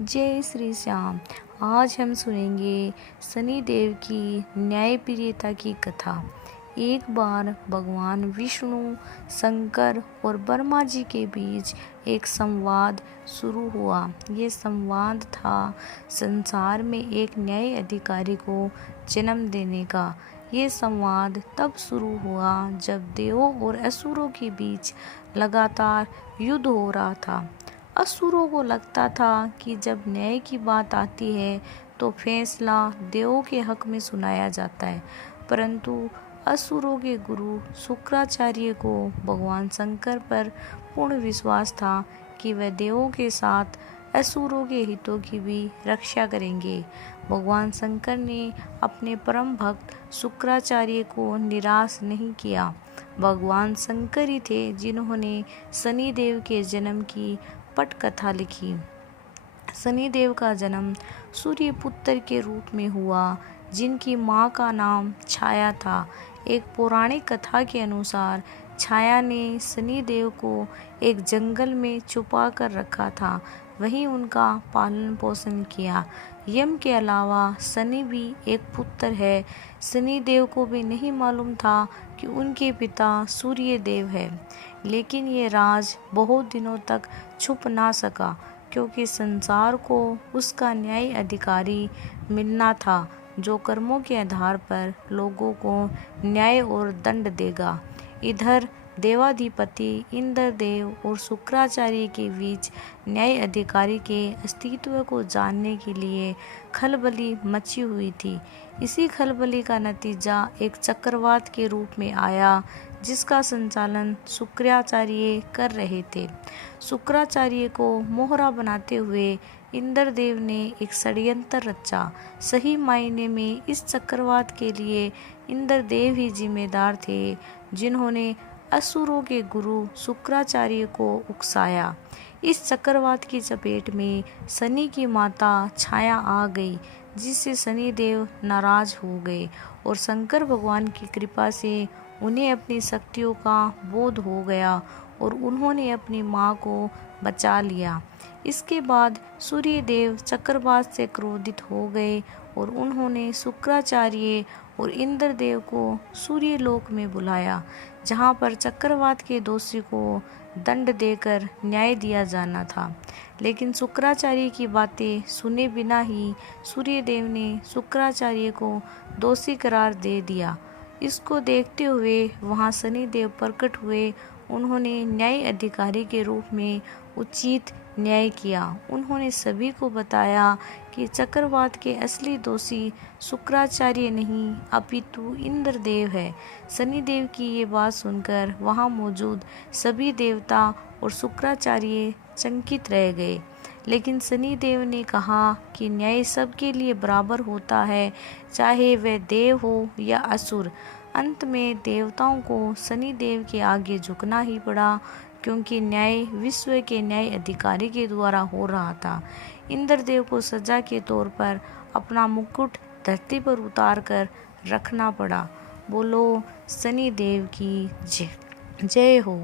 जय श्री श्याम। आज हम सुनेंगे शनिदेव की न्यायप्रियता की कथा। एक बार भगवान विष्णु, शंकर और ब्रह्मा जी के बीच एक संवाद शुरू हुआ। ये संवाद था संसार में एक न्याय अधिकारी को जन्म देने का। ये संवाद तब शुरू हुआ जब देवों और असुरों के बीच लगातार युद्ध हो रहा था। असुरों को लगता था कि जब न्याय की बात आती है तो फैसला देवों के हक में सुनाया जाता है, परंतु असुरों के गुरु शुक्राचार्य को भगवान शंकर पर पूर्ण विश्वास था कि वह देवों के साथ असुरों के हितों की भी रक्षा करेंगे। भगवान शंकर ने अपने परम भक्त शुक्राचार्य को निराश नहीं किया। भगवान शंकर ही थे जिन्होंने शनिदेव के जन्म की पटकथा लिखी। शनिदेव का जन्म सूर्यपुत्र के रूप में हुआ, जिनकी मां का नाम छाया था। एक पौराणिक कथा के अनुसार छाया ने शनिदेव को एक जंगल में छुपा कर रखा था, वहीं उनका पालन पोषण किया। यम के अलावा शनि भी एक पुत्र है। शनिदेव को भी नहीं मालूम था कि उनके पिता सूर्यदेव है, लेकिन ये राज बहुत दिनों तक छुप ना सका, क्योंकि संसार को उसका न्याय अधिकारी मिलना था, जो कर्मों के आधार पर लोगों को न्याय और दंड देगा। इधर देवाधिपति इंद्रदेव और शुक्राचार्य के बीच न्याय अधिकारी के अस्तित्व को जानने के लिए खलबली मची हुई थी। इसी खलबली का नतीजा एक चक्रवात के रूप में आया, जिसका संचालन शुक्राचार्य कर रहे थे। शुक्राचार्य को मोहरा बनाते हुए इंद्रदेव ने एक षड्यंत्र रचा। सही मायने में इस चक्रवात के लिए इंद्रदेव ही जिम्मेदार थे, जिन्होंने असुरों के गुरु शुक्राचार्य को उकसाया। इस चक्रवात की चपेट में शनि की माता छाया आ गई, जिससे शनिदेव नाराज हो गए और शंकर भगवान की कृपा से उन्हें अपनी शक्तियों का बोध हो गया और उन्होंने अपनी मां को बचा लिया। इसके बाद सूर्यदेव चक्रवात से क्रोधित हो गए और उन्होंने शुक्राचार्य और इंद्रदेव को सूर्यलोक में बुलाया, जहां पर चक्रवात के दोषी को दंड देकर न्याय दिया जाना था। लेकिन शुक्राचार्य की बातें सुने बिना ही सूर्यदेव ने शुक्राचार्य को दोषी करार दे दिया। इसको देखते हुए वहां शनिदेव प्रकट हुए। उन्होंने न्याय अधिकारी के रूप में उचित न्याय किया। उन्होंने सभी को बताया कि चक्रवात के असली दोषी शुक्राचार्य नहीं, अपितु इंद्रदेव है। शनिदेव की ये बात सुनकर वहां मौजूद सभी देवता और शुक्राचार्य चकित रह गए। लेकिन शनिदेव ने कहा कि न्याय सबके लिए बराबर होता है, चाहे वह देव हो या असुर। अंत में देवताओं को शनिदेव के आगे झुकना ही पड़ा, क्योंकि न्याय विश्व के न्याय अधिकारी के द्वारा हो रहा था। इंद्रदेव को सजा के तौर पर अपना मुकुट धरती पर उतार कर रखना पड़ा। बोलो शनिदेव की जय हो।